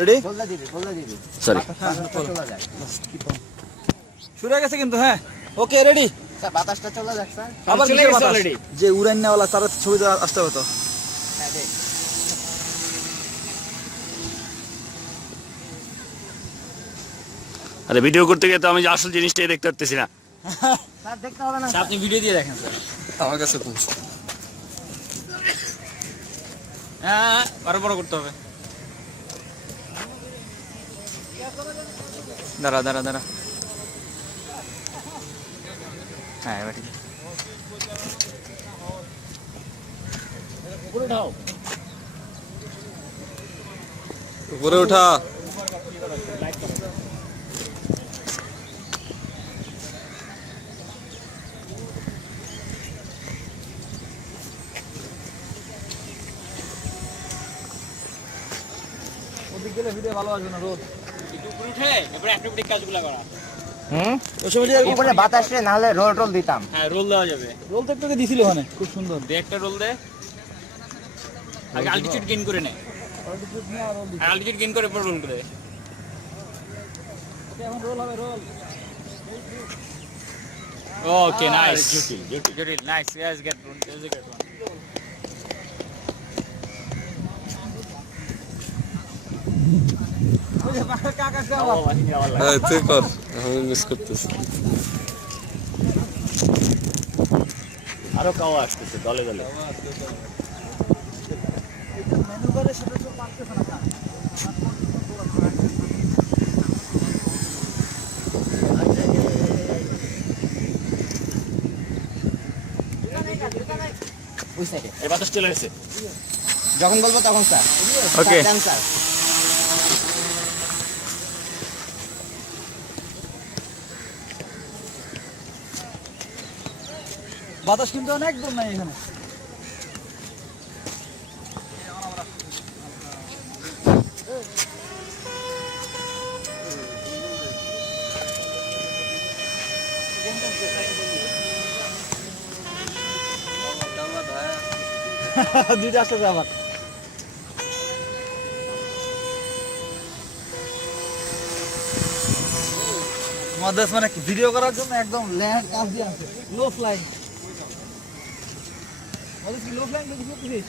Ready sorry শুরু হয়ে গেছে কিন্তু হ্যাঁ ওকে রেডি স্যার বাতাসটা চলে যাক স্যার আবার চলে কিসের গেছে বাতাস? already। যে উড়ান নেওয়ালা তার ছবি তো আসতে হবে তো হ্যাঁ দেখ আরে ভিডিও করতে গিয়ে তো আমি আসল জিনিসটাই দেখতে পারতেছি না। স্যার দেখতে হবে না স্যার, আপনি ভিডিও দিয়ে দেখেন স্যার আমার কাছে তুলছি হ্যাঁ আরো বড় করতে হবে দাঁড়া দাঁড়া দাঁড়া হ্যাঁ এবার ঠিক উপরে ওঠা ওদিক গেলে ভিডিও ভালো আসবে না রোদ উঠে এবারে অ্যাক্টিভিটি কাজগুলো করা। ওই সময় যে উপরে বাতাস রে না হলে রোল দিতাম হ্যাঁ রোল দেওয়া যাবে। রোল তো একটু আগে দিছিল ওখানে খুব সুন্দর দে একটা রোল দে। আগে অ্যালটিটিউড গেইন করে নে। অ্যালটিটিউড গেইন করে পর রোল দে। এখন রোল হবে রোল ওকে নাইস। জটিল nice. Yes get roll. Yes get one. কাকা হ্যাঁ তুই কর আমি মিস করতেছি আরো কাও আসতেছে দলে দলে। মেনু করে সেটা তো পারতেছ না ওই সাইডে এই বাতাস চলে গেছে। যখন বলবো তখন স্যার ওকে দেন স্যার বাতাস কিন্তু অনেক দূর নাই এখানে দুইটা আসতেছে আবার মাদ্রাস মানে ভিডিও করার জন্য একদম ল্যান্ড কাজ দিয়ে আছে লো ফ্লাইং মাদ্রাস কি লো ফ্লাইং দেখছিস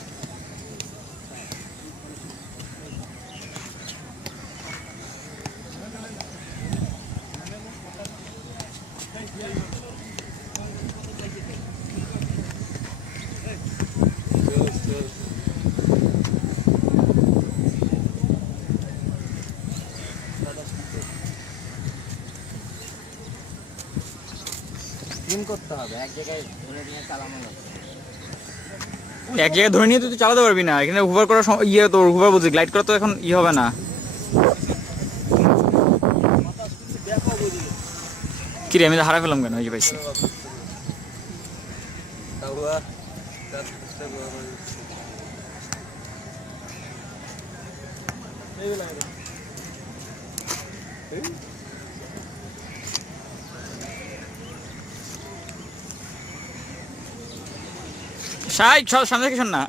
স্পিন করতে হবে এক জায়গায় ধরে নিয়ে চালানো লাগবে এক জায়গায় ধরে নিয়ে তুই চালাতে পারবি না এখানে হুভার করার ইয়ে তোর হুভার বলছি গ্লাইড করা তো এখন ই হবে না কি রে আমি তো হারা ফেলাম কেন এই যে পাইছি সাইড সামনে থেকে শোন না